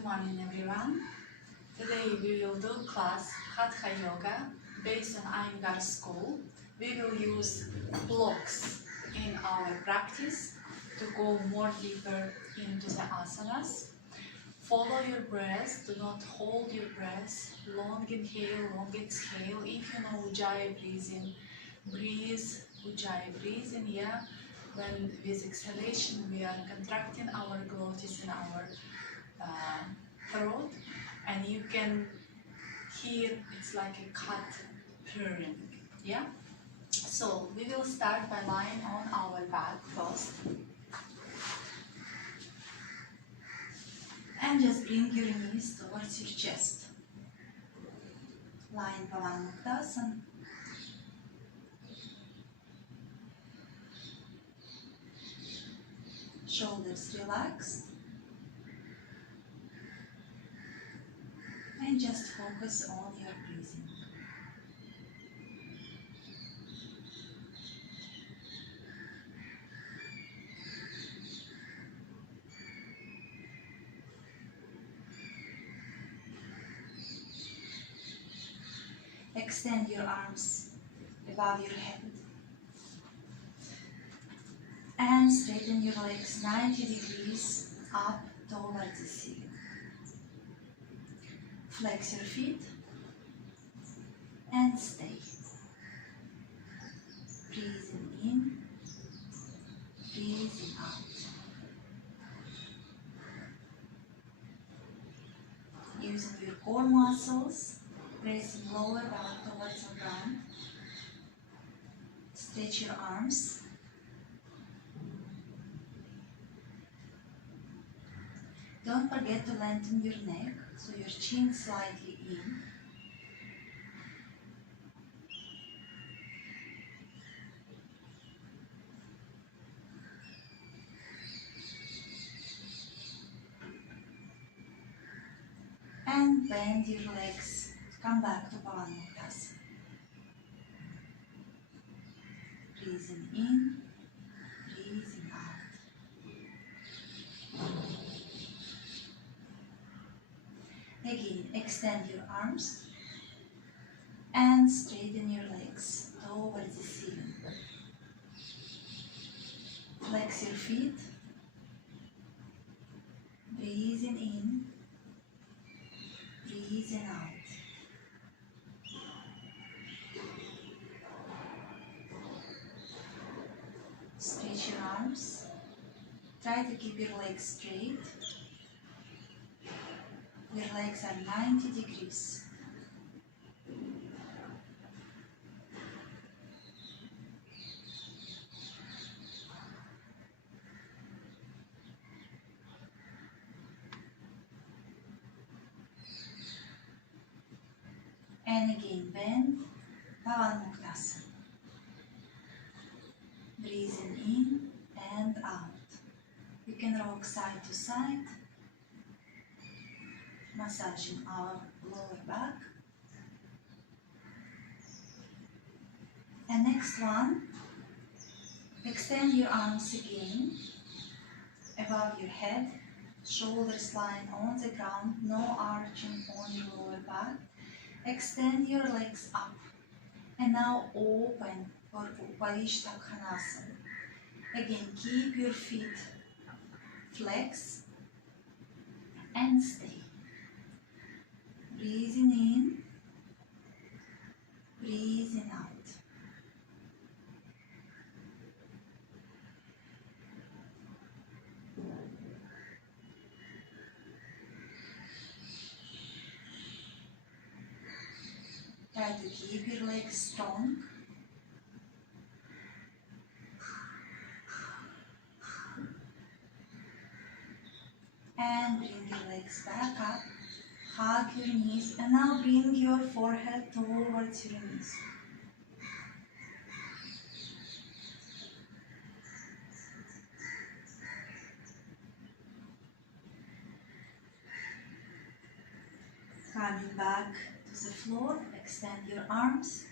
Good morning everyone. Today we will do class Hatha Yoga based on Iyengar school. We will use blocks in our practice to go more deeper into the asanas. Follow your breath, do not hold your breath. Long inhale, long exhale. If you know Ujjayi breathing, breathe Ujjayi breathing, yeah. When with exhalation we are contracting our glottis in our throat, and you can hear it's like a cat purring, yeah? So we will start by lying on our back first. And just bring your knees towards your chest. Lie in Pavanmuktasana. Shoulders relaxed. And just focus on your breathing. Extend your arms above your head. And straighten your legs 90 degrees up towards the ceiling. Flex your feet and stay. Breathing in, breathing out. Using your core muscles, raising lower back towards the ground. Stretch your arms. Don't forget to lengthen your neck, so your chin slightly in. And bend your legs, come back to Pavanmuktasana. Breathing in, breathing out. Again, extend your arms and straighten your legs towards the ceiling. Flex your feet, breathing in, breathing out. Stretch your arms. Try to keep your legs straight. Your legs are 90 degrees. And again, bend, Pavanmuktasana. Breathing in and out. You can rock side to side, massaging our lower back. And next one, extend your arms again above your head, shoulders lying on the ground, no arching on your lower back. Extend your legs up and now open for Upavishtakhanasana. Again, keep your feet flex and stay. Breathing in, breathing out. Try to keep your legs strong. And bring your legs back up. Hug your knees and now bring your forehead towards your knees. Coming back to the floor, extend your arms,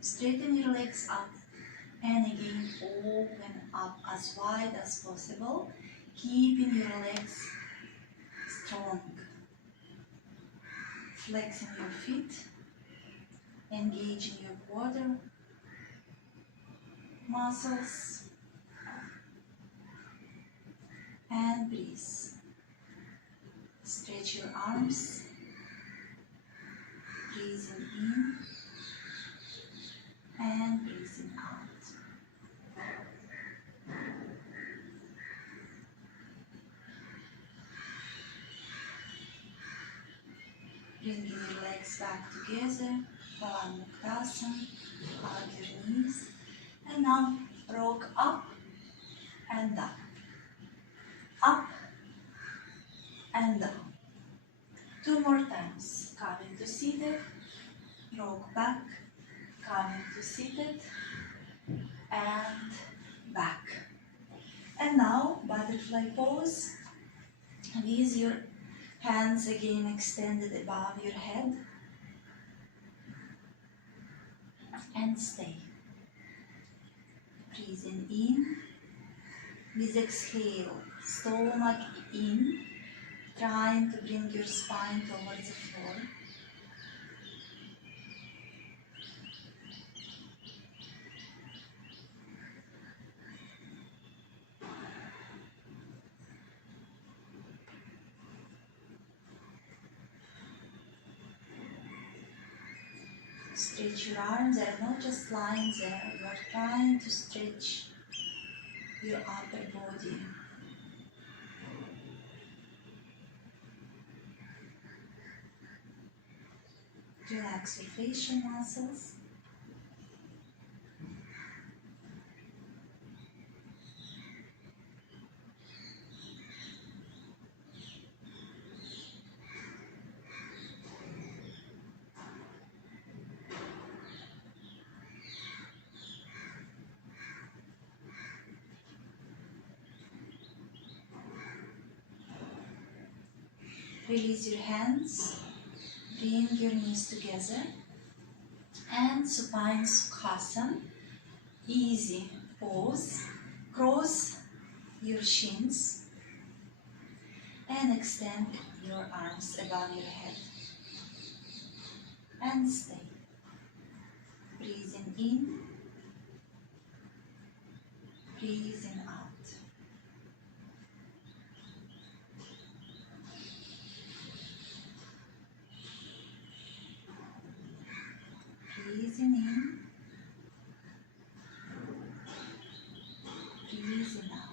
straighten your legs up, and again open up as wide as possible, keeping your legs strong. flexing your feet, engaging your quad muscles, and breathe. Stretch your arms, breathing in and breathing out. Bringing your legs back together, Balanuktasana, hug your knees, and now rock up and down, up and down. 2 more times. Come into seated, rock back, come into seated, and back. And now butterfly pose with your hands again extended above your head, and stay. Breathing in, with exhale, stomach in, trying to bring your spine towards the floor. Stretch your arms, they are not just lying there, you are trying to stretch your upper body. Relax your facial muscles. Release your hands, bring your knees together, and supine Sukhasana, easy pose. Cross your shins and extend your arms above your head. And stay. Breathing in, breathing out. Breathing in, breathing out.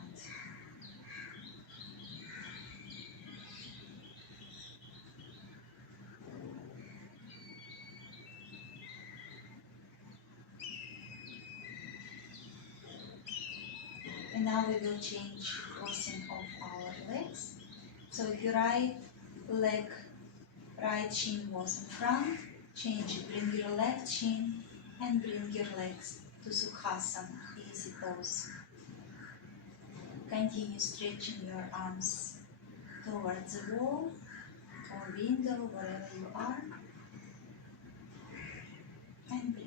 And now we will change crossing of our legs. So if your right leg, right shin was in front, change it. Bring your left shin and bring your legs to Sukhasana, easy pose. Continue stretching your arms towards the wall or window, wherever you are, and breathe.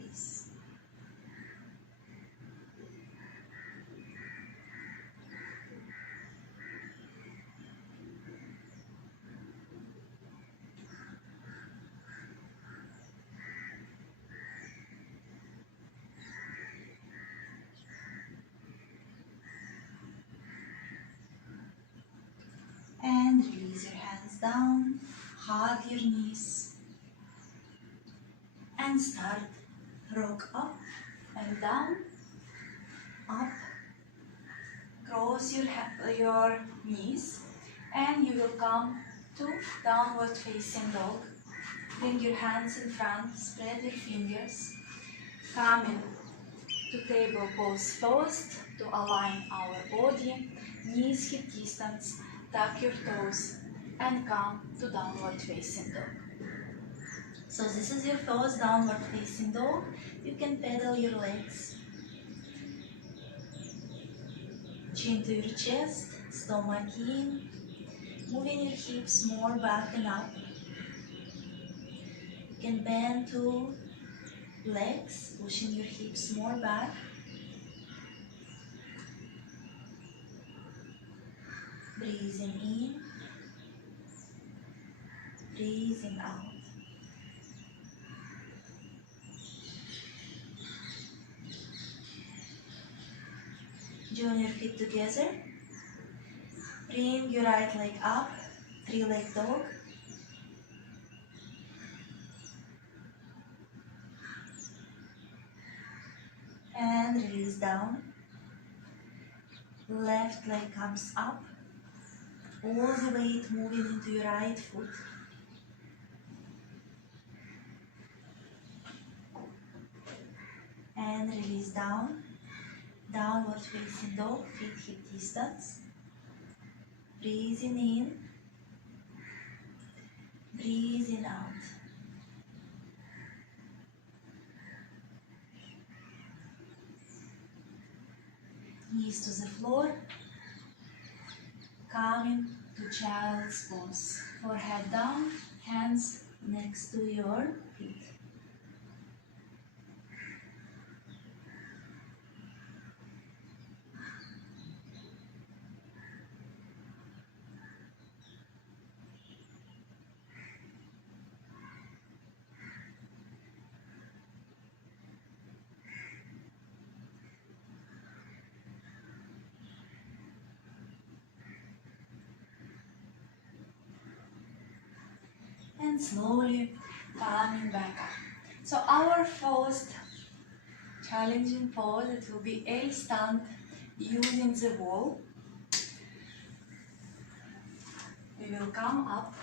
And release your hands down, hug your knees, and start rock up and down, up, cross your knees, and you will come to downward facing dog. Bring your hands in front, spread your fingers, come in to table pose first to align our body, knees hip distance, tuck your toes, and come to downward facing dog. So this is your first downward facing dog. You can pedal your legs, chin to your chest, stomach in, moving your hips more back and up. You can bend to legs, pushing your hips more back. Breathing in, breathing out. Join your feet together. Bring your right leg up, three-leg dog. And release down. Left leg comes up. All the weight moving into your right foot. And release down. Downward facing dog, feet hip distance. Breathing in. Breathing out. Knees to the floor. Coming to child's pose. Forehead down, hands next to your feet. And slowly coming back up. So our first challenging pose, it will be L stand using the wall. We will come up.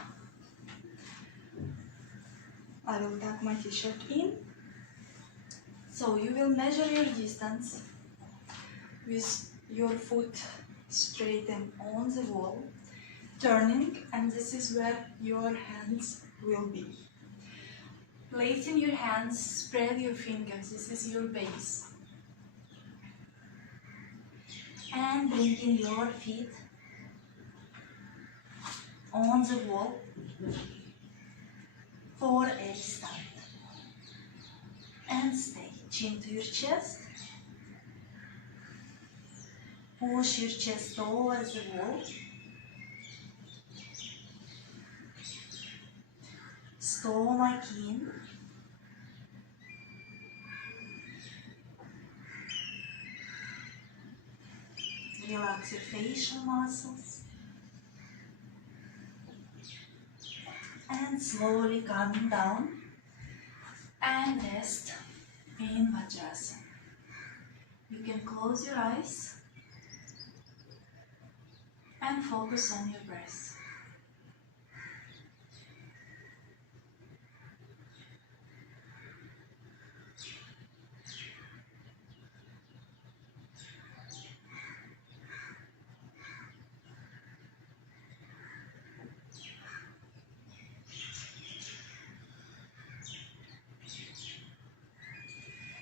I will tuck my t-shirt in. So you will measure your distance with your foot straightened on the wall, turning, and this is where your hands will be. Placing your hands, spread your fingers, this is your base. And bringing your feet on the wall for a stand. And stay. Chin to your chest. Push your chest towards the wall. Stomach in. Relax your facial muscles. And slowly coming down. And rest in Vajrasana. You can close your eyes and focus on your breath.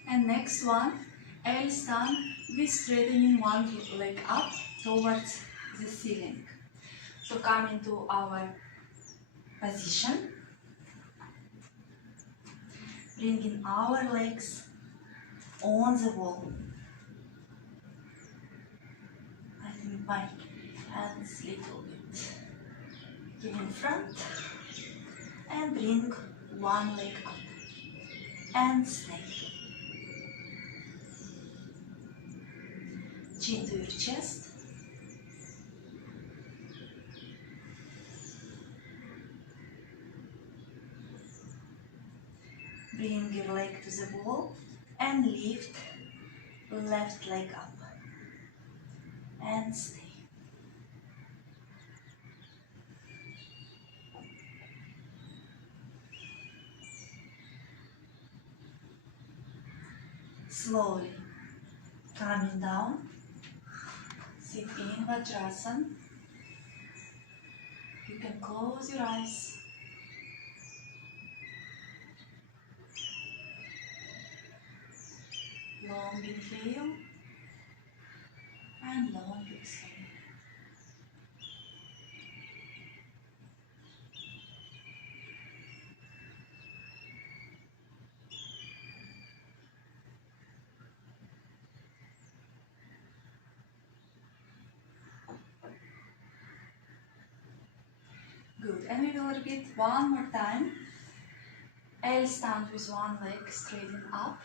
And next one, L stand with straightening one leg up towards the ceiling. So come into our position, bringing our legs on the wall. I think my hands little bit in front, and bring one leg up and stay. Chin to your chest. Bring your leg to the wall and lift left leg up and stay. Slowly coming down. Sit in Vajrasana. You can close your eyes. Long inhale and long exhale. Good, and we will repeat one more time. L stand with one leg straighten up.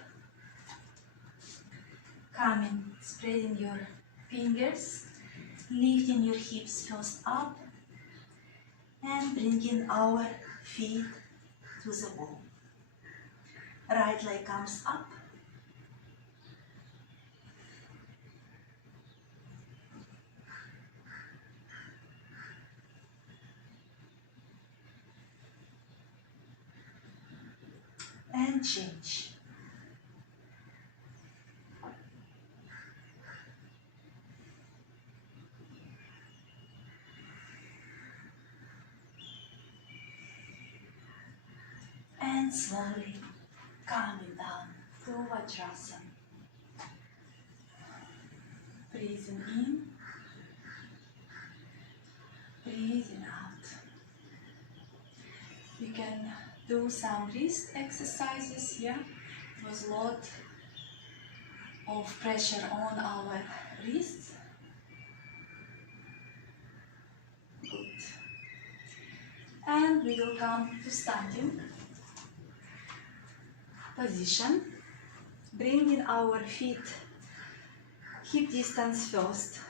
Coming, spreading your fingers, lifting your hips first up and bringing our feet to the wall. Right leg comes up. And change. And slowly coming down to Vajrasana. Breathing in, breathing out. We can do some wrist exercises here. It was a lot of pressure on our wrists. Good. And we will come to standing position, bringing our feet hip distance first,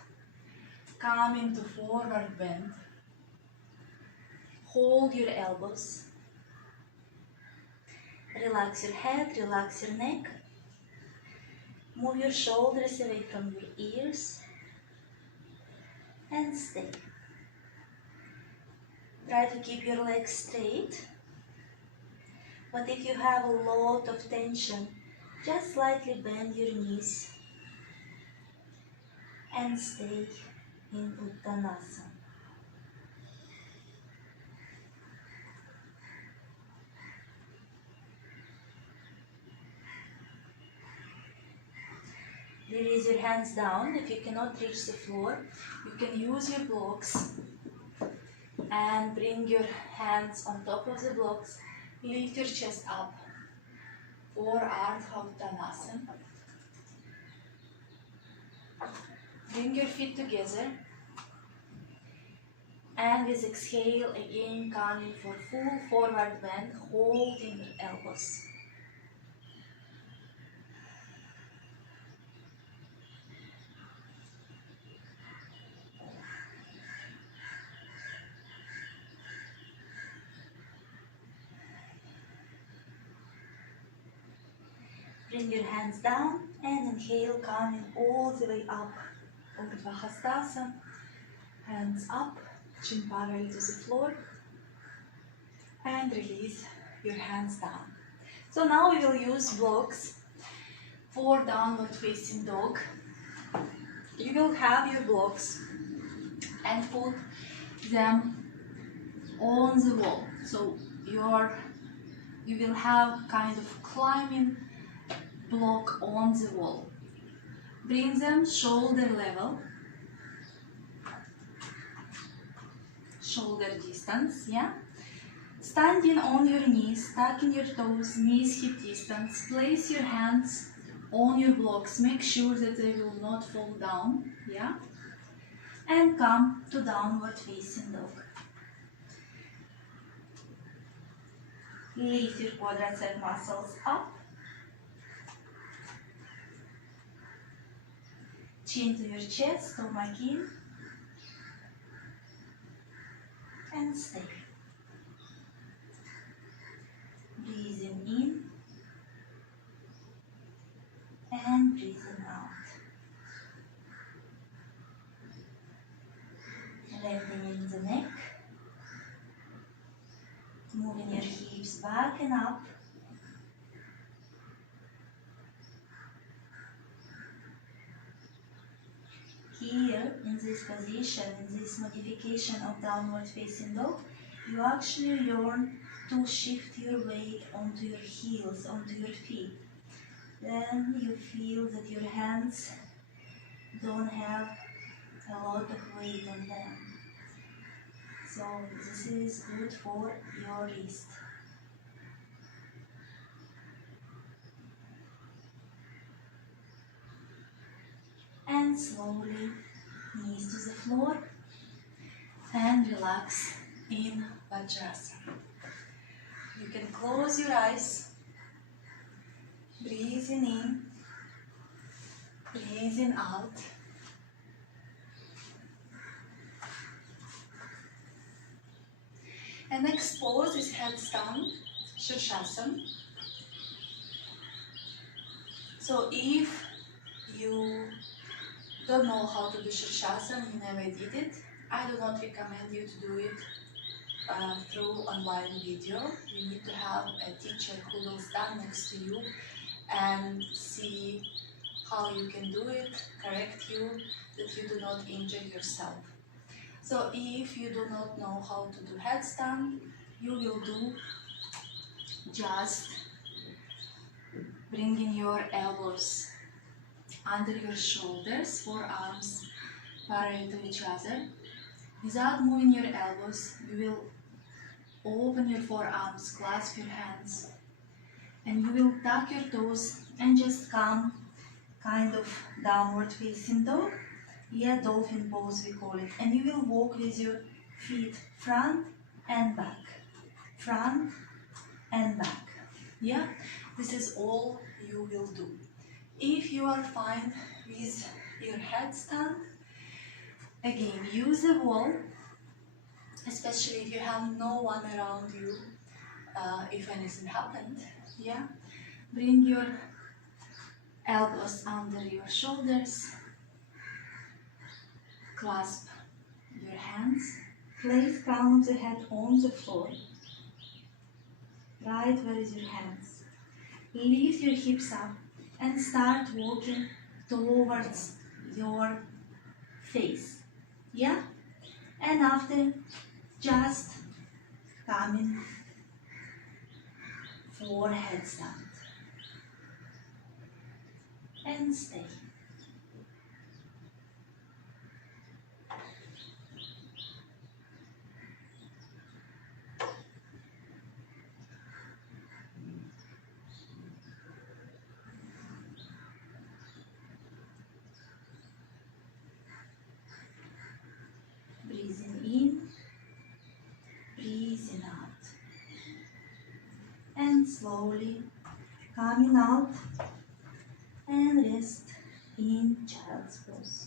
coming to forward bend. Hold your elbows, relax your head, relax your neck, move your shoulders away from your ears and stay. Try to keep your legs straight. But if you have a lot of tension, just slightly bend your knees and stay in Uttanasana. Release your hands down. If you cannot reach the floor, you can use your blocks and bring your hands on top of the blocks. Lift your chest up for Ardha Uttanasana. Bring your feet together. And with exhale, again coming for full forward bend, holding your elbows. Bring your hands down and inhale, coming all the way up. Urdhva Hastasana, hands up, chin parallel to the floor. And release your hands down. So now we will use blocks for downward facing dog. You will have your blocks and put them on the wall. So you will have kind of climbing block on the wall. Bring them shoulder level, shoulder distance, yeah? Standing on your knees, tucking your toes, knees hip distance. Place your hands on your blocks. Make sure that they will not fall down, yeah? And come to downward facing dog. Lift your quadricep muscles up. Chin to your chest, stomach in. And stay. Breathing in and breathing out. Lengthening the neck, moving your hips back and up. Here, in this position, in this modification of downward facing dog, you actually learn to shift your weight onto your heels, onto your feet. Then you feel that your hands don't have a lot of weight on them. So this is good for your wrist. And slowly, knees to the floor and relax in Vajrasana. You can close your eyes, breathing in, breathing out. And next pose is headstand, Shirshasana. So if you don't know how to do Shirshasana, you never did it, I do not recommend you to do it through online video. You need to have a teacher who will stand next to you and see how you can do it, correct you, that you do not injure yourself. So if you do not know how to do headstand, you will do just bringing your elbows under your shoulders, forearms parallel to each other. Without moving your elbows, you will open your forearms, clasp your hands, and you will tuck your toes and just come kind of downward facing dog. Yeah, dolphin pose we call it. And you will walk with your feet front and back, front and back. Yeah, this is all you will do. If you are fine with your headstand, again, use the wall, especially if you have no one around you, if anything happened. Yeah, bring your elbows under your shoulders, clasp your hands, place palm of the head on the floor, right where is your hands. Lift your hips up and start walking towards your face. Yeah? And after, just coming for headstand and stay. Breathing in, breathing out, and slowly coming out and rest in child's pose.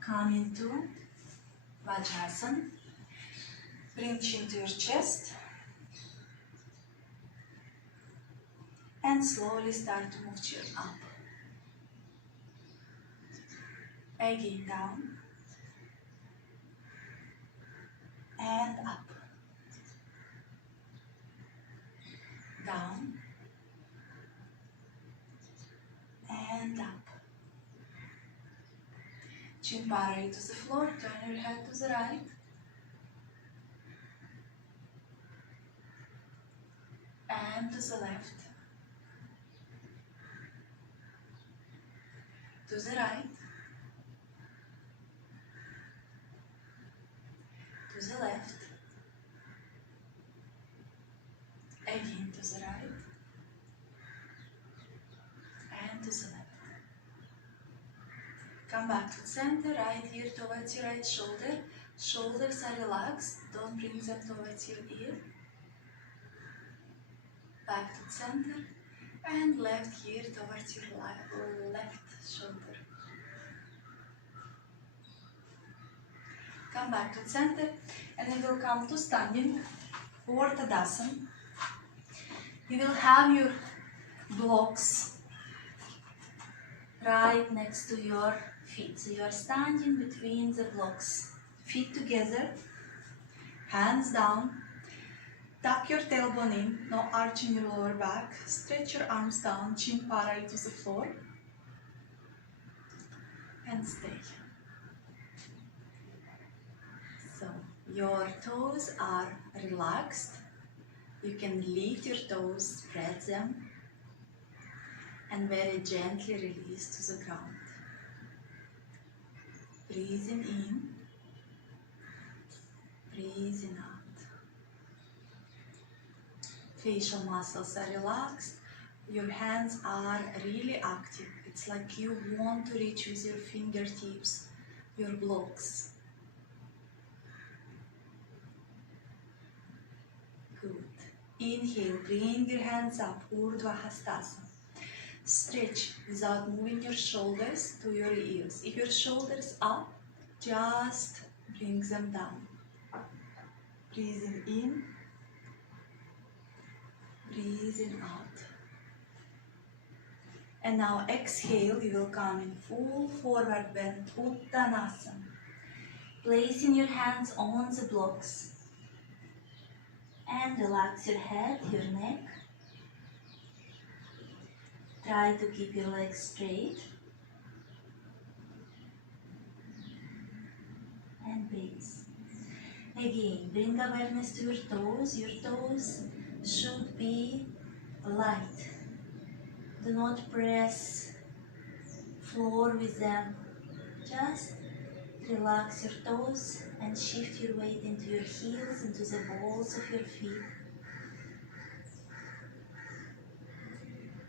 Coming to Vajrasana. Bring chin to your chest and slowly start to move chin up. Again down and up. Down and up. Chin parallel to the floor, turn your head to the right. And to the left. To the right. To the left. Again to the right. And to the left. Come back to center, right ear towards your right shoulder. Shoulders are relaxed, don't bring them towards your ear. Back to center, and left ear towards your left shoulder. Come back to center, and you will come to standing for Tadasana. You will have your blocks right next to your feet. So you are standing between the blocks. Feet together, hands down. Tuck your tailbone in, no arching your lower back. Stretch your arms down, chin parallel to the floor. And stay. So, your toes are relaxed. You can lift your toes, spread them, and very gently release to the ground. Breathing in, breathing out. Facial muscles are relaxed. Your hands are really active. It's like you want to reach with your fingertips, your blocks. Good. Inhale, bring your hands up, Urdhva Hastasana. Stretch without moving your shoulders to your ears. If your shoulders up, just bring them down. Breathing in, breathing out. And now exhale, you will come in full forward bend, Uttanasana. Placing your hands on the blocks. And relax your head, your neck. Try to keep your legs straight. And breathe. Again, bring awareness to your toes. Your toes should be light. Do not press floor with them. Just relax your toes and shift your weight into your heels, into the balls of your feet.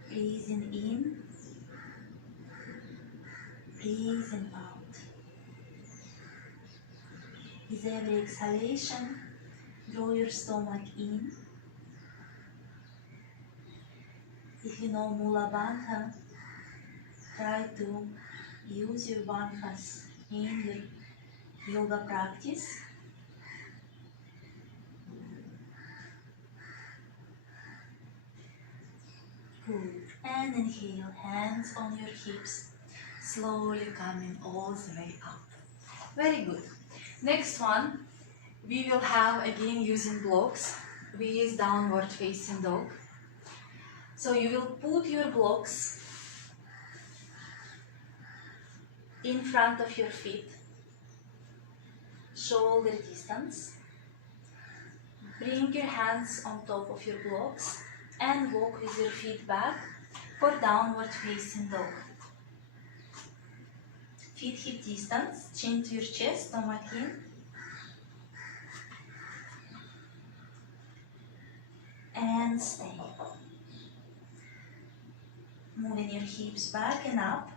Breathing in, breathing out. With every exhalation, draw your stomach in. If you know Mula Bandha, try to use your bandhas in your yoga practice. Good. And inhale, hands on your hips, slowly coming all the way up. Very good. Next one, we will have again using blocks with downward facing dog. So you will put your blocks in front of your feet, shoulder distance. Bring your hands on top of your blocks and walk with your feet back for downward facing dog. Feet hip distance, chin to your chest, stomach in. And stay. Moving your hips back and up.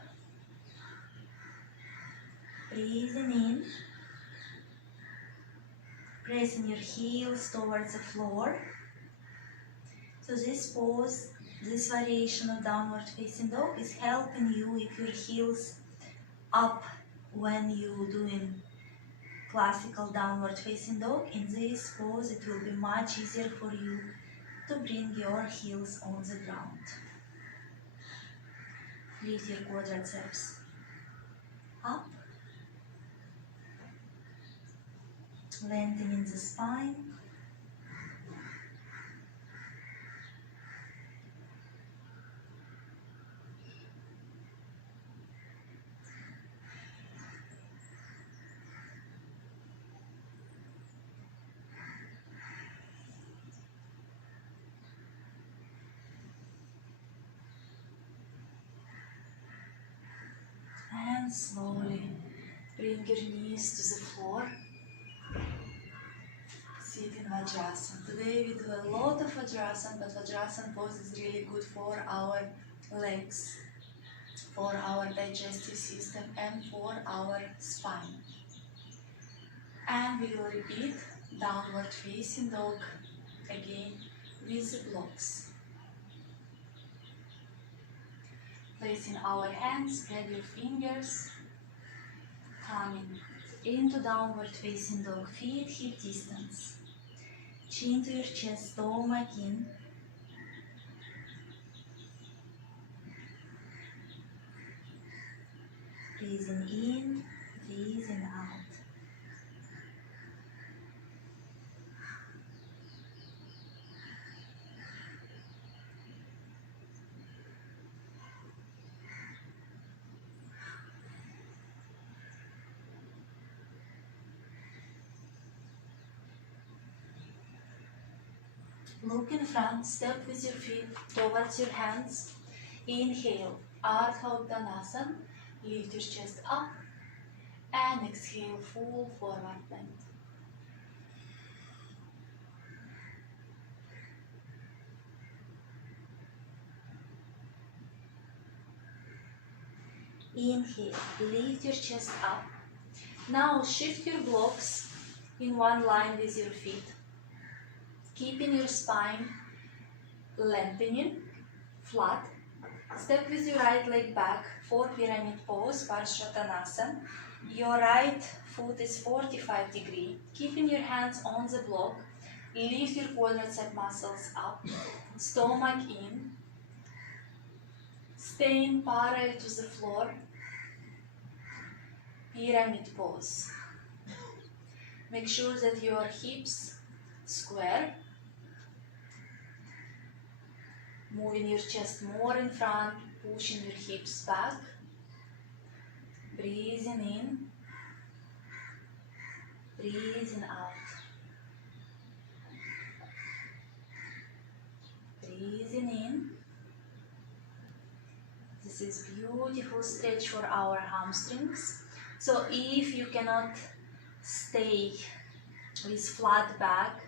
Breathing in. Pressing your heels towards the floor. So this pose, this variation of downward facing dog is helping you if your heels up when you doing classical downward facing dog. In this pose it will be much easier for you to bring your heels on the ground. Lift your quadriceps up, lengthening the spine. And slowly bring your knees to the floor. Sit in Vajrasana. Today we do a lot of Vajrasana, but Vajrasana pose is really good for our legs, for our digestive system and for our spine. And we will repeat downward facing dog again with the blocks. Placing our hands, spread your fingers, coming into downward facing dog, feet hip distance, chin to your chest, stomach in. Breathing in, breathing out. Look in front, step with your feet towards your hands. Inhale, Ardha Uttanasana, lift your chest up. And exhale, full forward bend. Inhale, lift your chest up. Now shift your blocks in one line with your feet. Keeping your spine lengthening, flat. Step with your right leg back for pyramid pose, Parsvottanasana. Your right foot is 45 degrees. Keeping your hands on the block, lift your quadricep muscles up, stomach in, staying parallel to the floor, pyramid pose. Make sure that your hips square, moving your chest more in front, pushing your hips back, breathing in, breathing out. Breathing in. This is beautiful stretch for our hamstrings. So if you cannot stay with flat back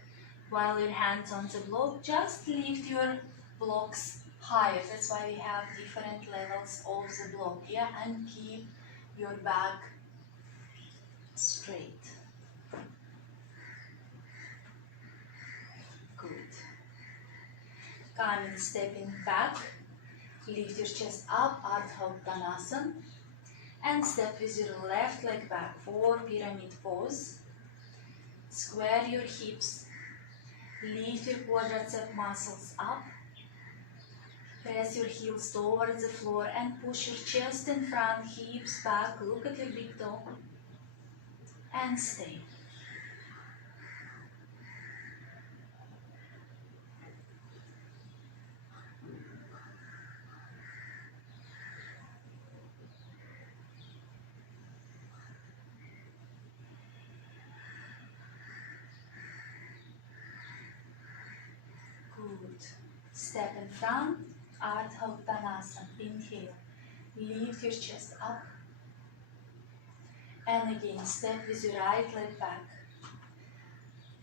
while your hands on the block, just lift your blocks higher. That's why we have different levels of the block, yeah, and keep your back straight. Good. Coming, stepping back, lift your chest up, Hatha Yoga, and step with your left leg back for pyramid pose. Square your hips, lift your quadricep muscles up, press your heels towards the floor and push your chest in front, hips back, look at your big toe, and stay. Good. Step in front, Hatha Yoga. Inhale. Lift your chest up. And again, step with your right leg back.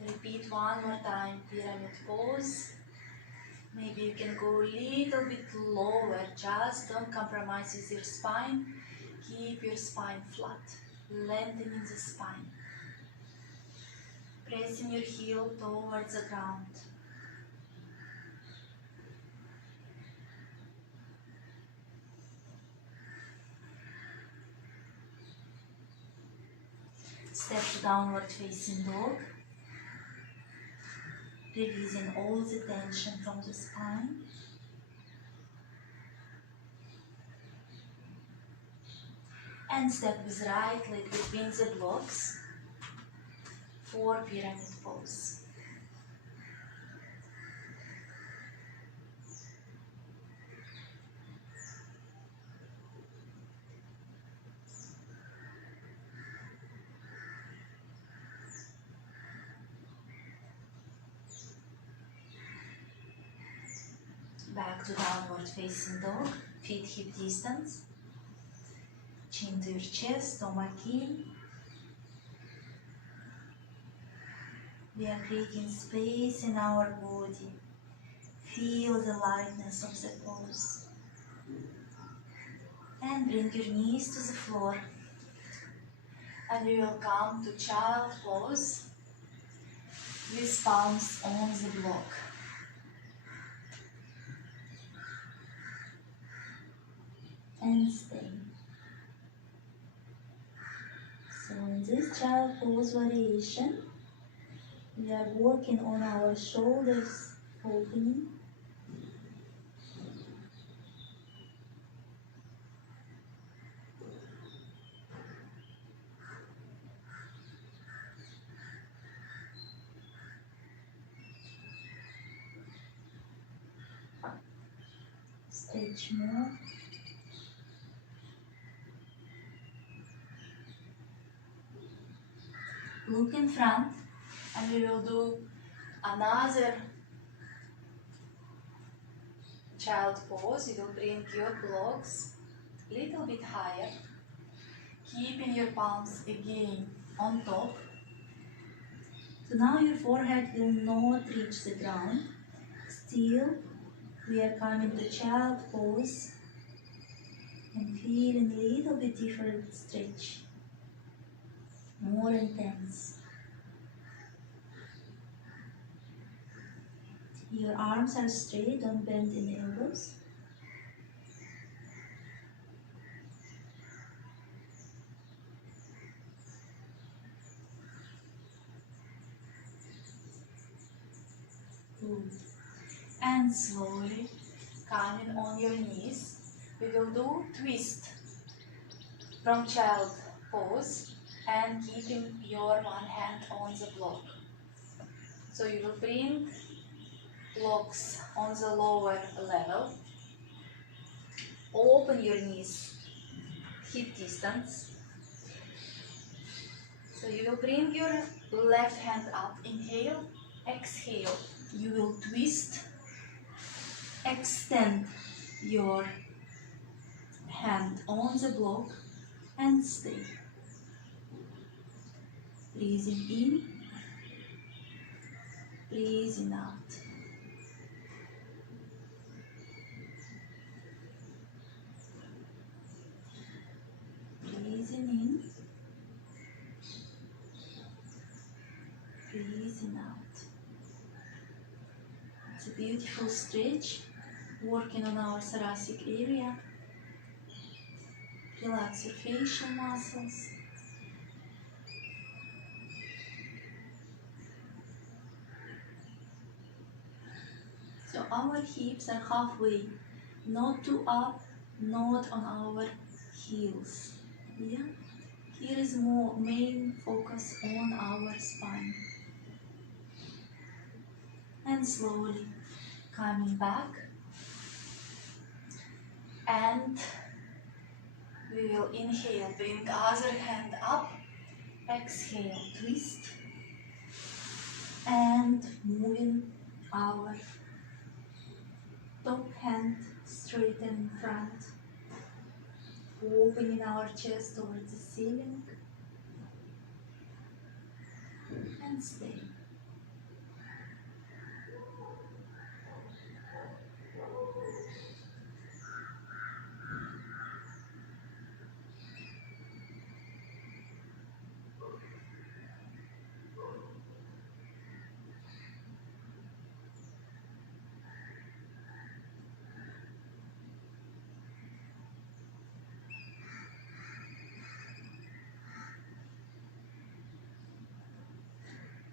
Repeat one more time, pyramid pose. Maybe you can go a little bit lower, just don't compromise with your spine. Keep your spine flat, lengthening the spine. Pressing your heel towards the ground. Step to downward facing dog. Releasing all the tension from the spine. And step with right leg between the blocks for pyramid pose. Back to downward facing dog, feet hip distance. Chin to your chest, stomach in. We are creating space in our body. Feel the lightness of the pose. And bring your knees to the floor. And we will come to child pose with palms on the block. And stay. So in this child pose variation, we are working on our shoulders opening. Stretch more. Look in front, and we will do another child pose. You will bring your blocks a little bit higher, keeping your palms again on top. So now your forehead will not reach the ground. Still, we are coming to child pose and feeling a little bit different stretch. More intense. Your arms are straight, don't bend in the elbows. Good. And slowly coming on your knees, we will do twist from child pose and keeping your one hand on the block. So you will bring blocks on the lower level, open your knees, hip distance. So you will bring your left hand up, inhale, exhale. You will twist, extend your hand on the block and stay. Breathing in, breathing out. Breathing in, breathing out. It's a beautiful stretch, working on our thoracic area. Relax your facial muscles. So our hips are halfway, not too up, not on our heels. Yeah? Here is more main focus on our spine. And slowly coming back. And we will inhale, bring other hand up. Exhale, twist. And moving our top hand straight in front. Opening our chest towards the ceiling. And stay.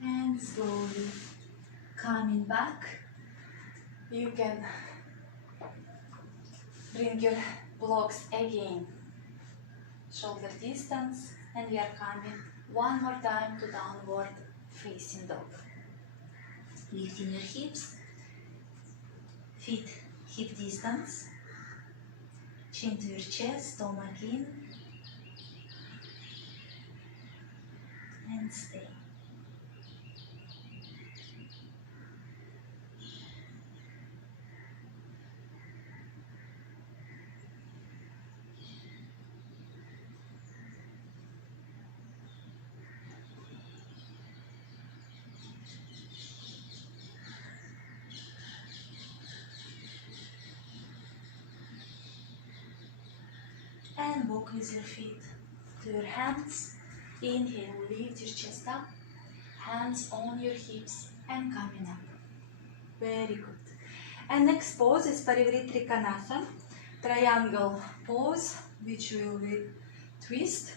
And slowly coming back, you can bring your blocks again, shoulder distance, and we are coming one more time to downward facing dog. Lifting your hips, feet hip distance, chin to your chest, stomach in, and stay. And walk with your feet to your hands. Inhale, lift your chest up, hands on your hips and coming up. Very good. And next pose is Parivritrikonasana, triangle pose, which will be twist.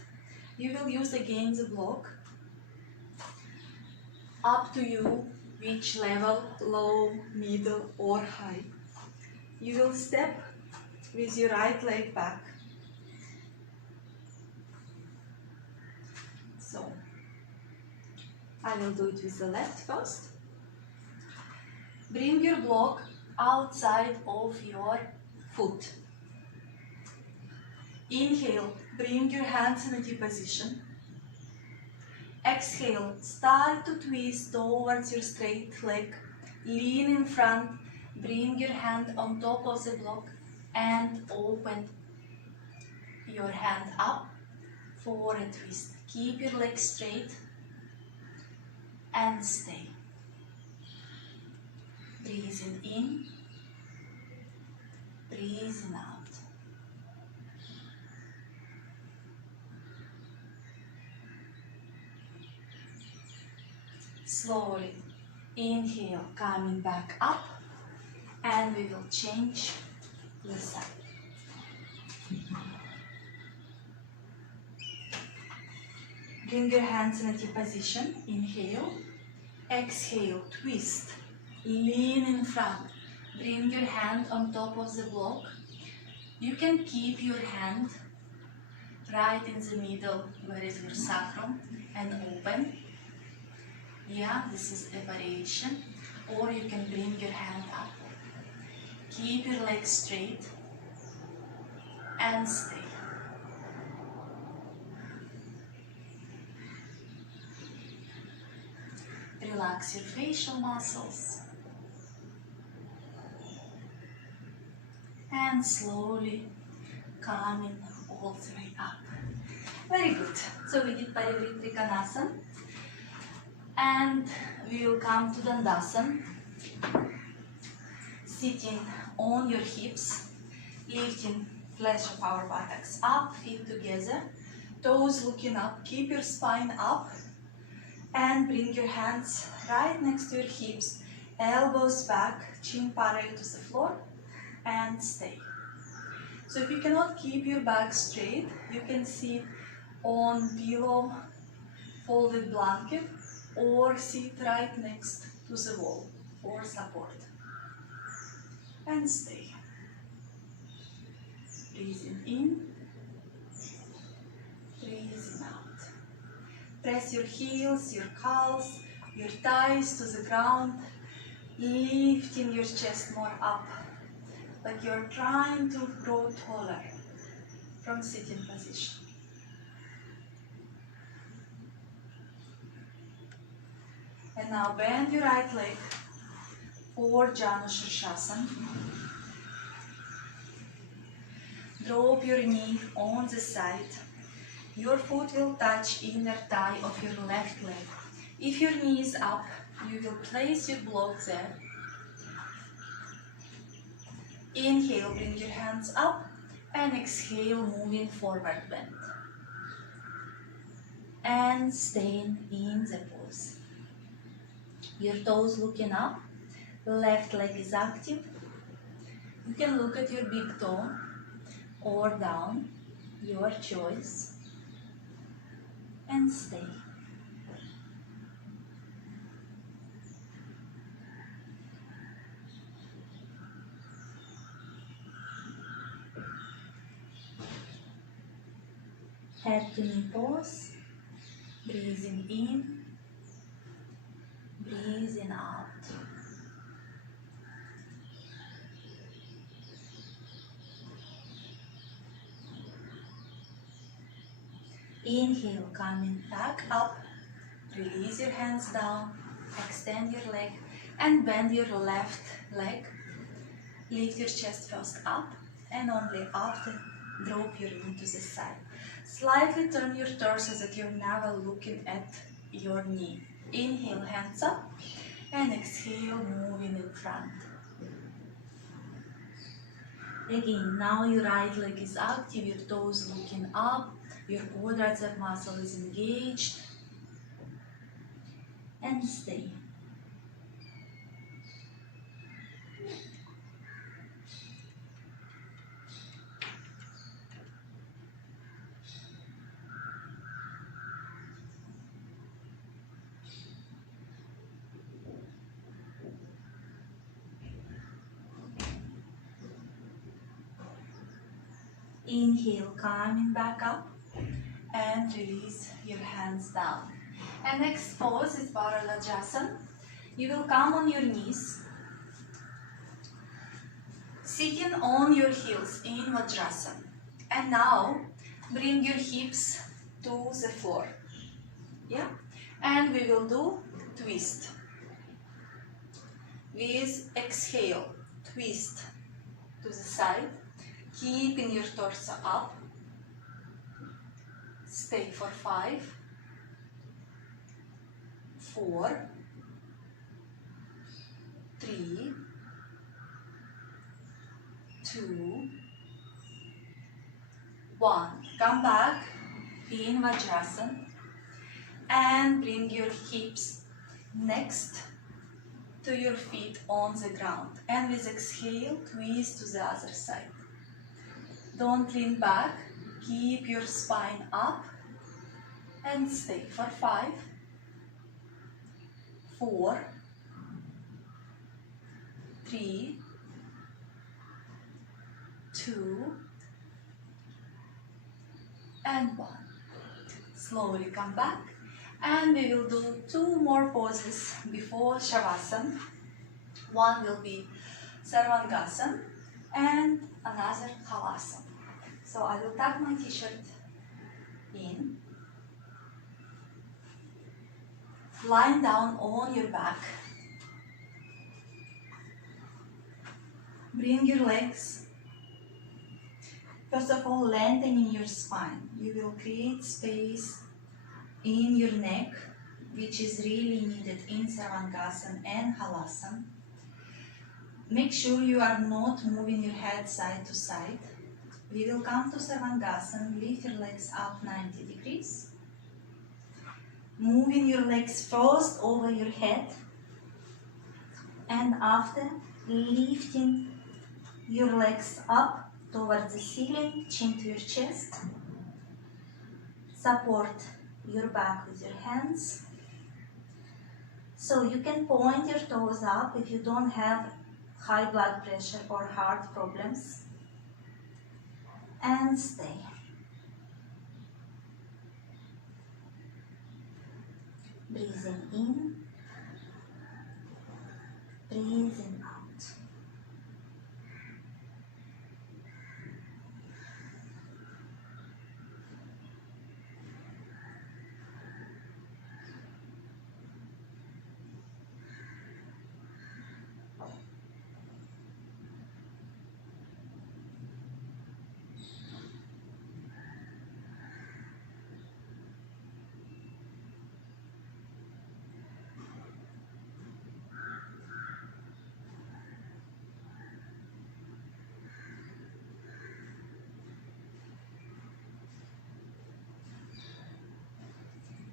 You will use again the block. Up to you, which level, low, middle or high. You will step with your right leg back. So, I will do it with the left first. Bring your block outside of your foot. Inhale, bring your hands in a deep position. Exhale, start to twist towards your straight leg. Lean in front, bring your hand on top of the block and open your hand up for a twist. Keep your legs straight and stay. Breathing in, breathing out. Slowly inhale, coming back up. and we will change the side. Bring your hands in a T position. Inhale. Exhale. Twist. Lean in front. Bring your hand on top of the block. You can keep your hand right in the middle where is your sacrum and open. Yeah, this is a variation. Or you can bring your hand up. Keep your legs straight and stay. Relax your facial muscles and slowly coming all the way up. Very good. So we did Parivritrikonasana and we will come to Dandasana, sitting on your hips, lifting flesh of our buttocks up, feet together, toes looking up, keep your spine up and bring your hands right next to your hips, elbows back, chin parallel to the floor and stay. So if you cannot keep your back straight, you can sit on pillow, folded blanket or sit right next to the wall for support. And stay. Breathing in, breathing out. Press your heels, your calves, your thighs to the ground, lifting your chest more up, like you're trying to grow taller from sitting position. And now bend your right leg for Janu Shirshasana. Drop your knee on the side. Your foot will touch inner thigh of your left leg. If your knee is up, you will place your block there. Inhale, bring your hands up and exhale, moving forward bend. And staying in the pose. Your toes looking up, left leg is active. You can look at your big toe or down, your choice, and stay. Head to knee pose, breathing in, breathing out. Inhale, coming back up, release your hands down, extend your leg and bend your left leg. Lift your chest first up and only after drop your knee to the side. Slightly turn your torso so that you're never looking at your knee. Inhale, hands up and exhale, moving in front. Again, now your right leg is active, your toes looking up, your quadricep muscle is engaged, and stay. Inhale, coming back up and release your hands down. And next pose is Varalajasana. You will come on your knees, sitting on your heels in Vajrasana. And now bring your hips to the floor. Yeah? And we will do twist. With exhale, twist to the side. Keeping your torso up. Stay for 5, 4, 3, 2, 1. Come back in Vajrasana and bring your hips next to your feet on the ground, and with exhale, twist to the other side. Don't lean back, keep your spine up and stay for 5, 4, 3, 2, and 1. Slowly come back, and we will do 2 more poses before Shavasana. One will be Sarvangasana and another Halasana. So I will tuck my t-shirt in, lying down on your back. Bring your legs. First of all, lengthening your spine. You will create space in your neck, which is really needed in Sarvangasana and Halasana. Make sure you are not moving your head side to side. We will come to Sarvangasana, lift your legs up 90 degrees. Moving your legs first over your head, and after lifting your legs up towards the ceiling, chin to your chest. Support your back with your hands. So you can point your toes up if you don't have high blood pressure or heart problems. And stay. Breathing in, breathing out.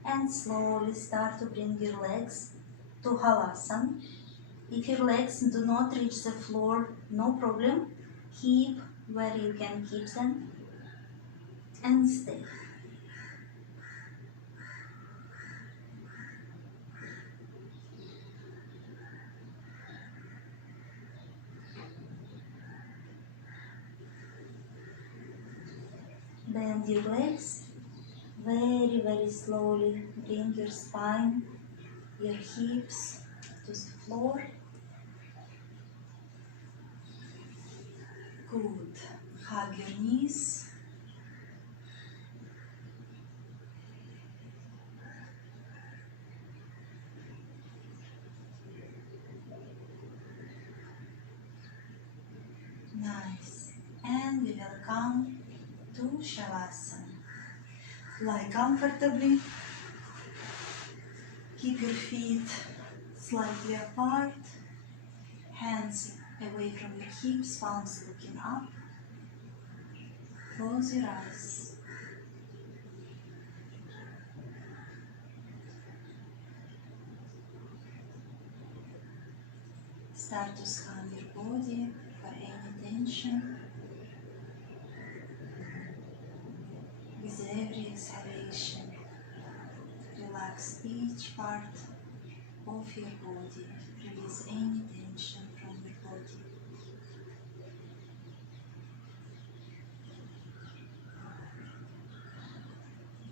And slowly start to bring your legs to Halasana. If your legs do not reach the floor, no problem. Keep where you can keep them and stay. Bend your legs. Very, very slowly bring your spine, your hips to the floor. Good. Hug your knees. Nice. And we will come to Shavasana. Lie comfortably. Keep your feet slightly apart. Hands away from your hips, palms looking up. Close your eyes. Start to scan your body for any tension. With every exhalation, relax each part of your body. Release any tension from your body.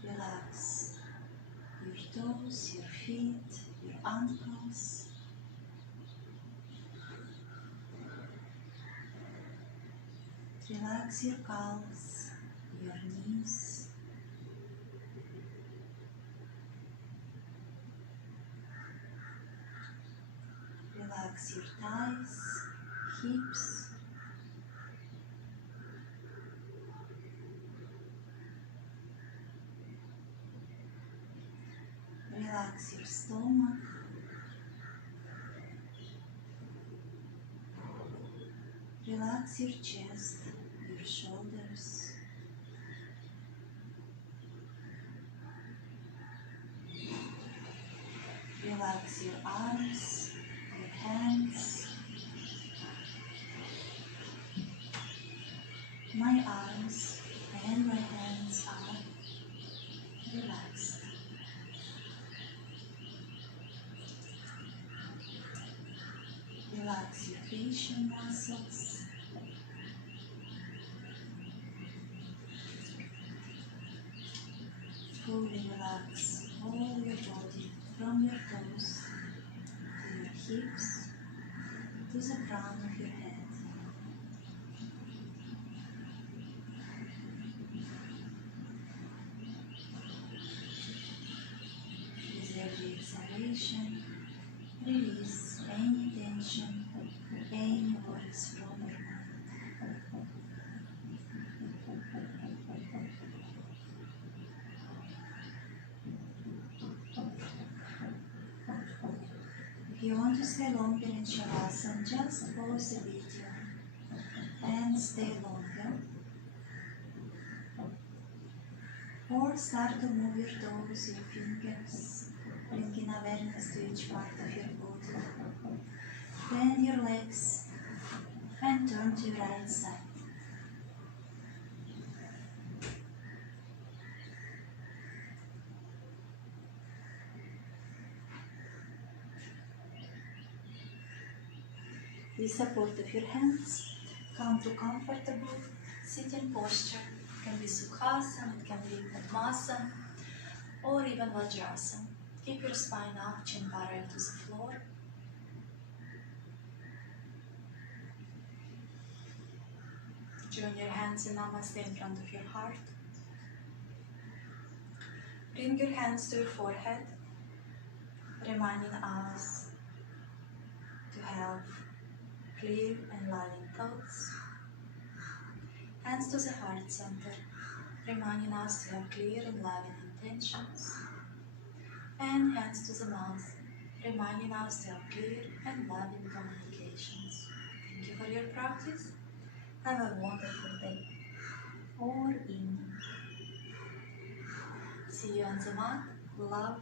Relax your toes, your feet, your ankles. Relax your calves, your knees. Relax your thighs, hips. Relax your stomach. Relax your chest, your shoulders. Relax your arms, your hands, my arms and my hands are relaxed. Relax your facial muscles. Fully relax all your body from your toes to your hips to the crown of your head. With every exhalation, release any tension, any worries from your mind. If you want to stay longer in Shavasana, just pause the video and stay longer. Or start to move your toes, your fingers, bringing awareness to each part of your body. Bend your legs and turn to your right side. With support of your hands, come to comfortable sitting posture. It can be Sukhasana, it can be Padmasana, or even Vajrasana. Keep your spine up, chin parallel to the floor. Join your hands in Namaste in front of your heart. Bring your hands to your forehead, reminding us to have clear and loving thoughts. Hands to the heart center, reminding us to have clear and loving intentions. And hands to the mouth, reminding us to have clear and loving communications. Thank you for your practice. Have a wonderful day or evening. See you on the mat. Love.